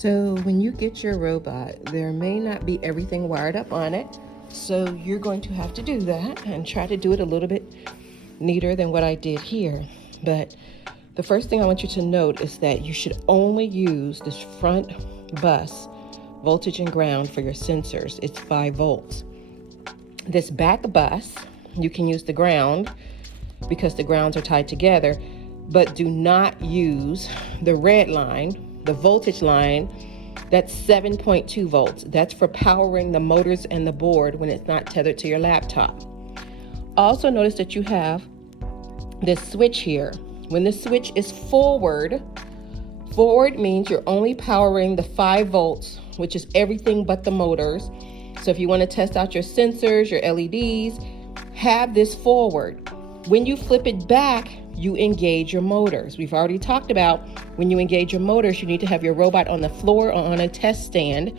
So when you get your robot, there may not be everything wired up on it. So you're going to have to do that and try to do it a little bit neater than what I did here. But the first thing I want you to note is that you should only use this front bus voltage and ground for your sensors. It's 5 volts. This back bus, you can use the ground because the grounds are tied together, but do not use the red line, the voltage line. That's 7.2 volts. That's for powering the motors and the board when it's not tethered to your laptop. Also notice that you have this switch here. When the switch is forward means you're only powering the 5 volts, which is everything but the motors. So if you want to test out your sensors, your LEDs, have this forward. When you flip it back, you engage your motors. We've already talked about when you engage your motors, you need to have your robot on the floor or on a test stand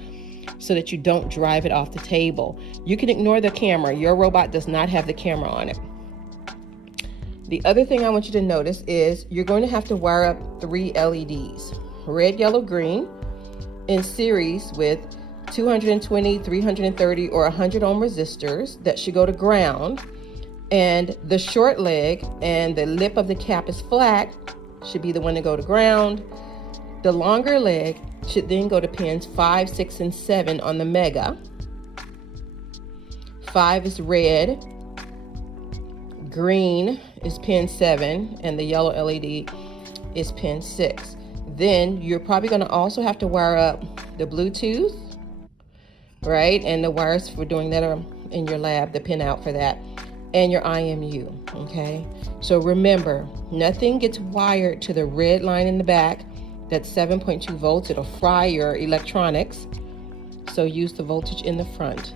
so that you don't drive it off the table. You can ignore the camera. Your robot does not have the camera on it. The other thing I want you to notice is you're going to have to wire up 3 LEDs, red, yellow, green, in series with 220, 330, or 100 ohm resistors that should go to ground. And the short leg and the lip of the cap is flat, should be the one to go to ground. The longer leg should then go to pins 5, 6, and 7 on the Mega. 5 is red, green is pin 7, and the yellow LED is pin 6. Then you're probably going to also have to wire up the Bluetooth, right? And the wires for doing that are in your lab, the pin out for that, and your IMU, okay? So remember, nothing gets wired to the red line in the back. That's 7.2 volts. It'll fry your electronics. So use the voltage in the front.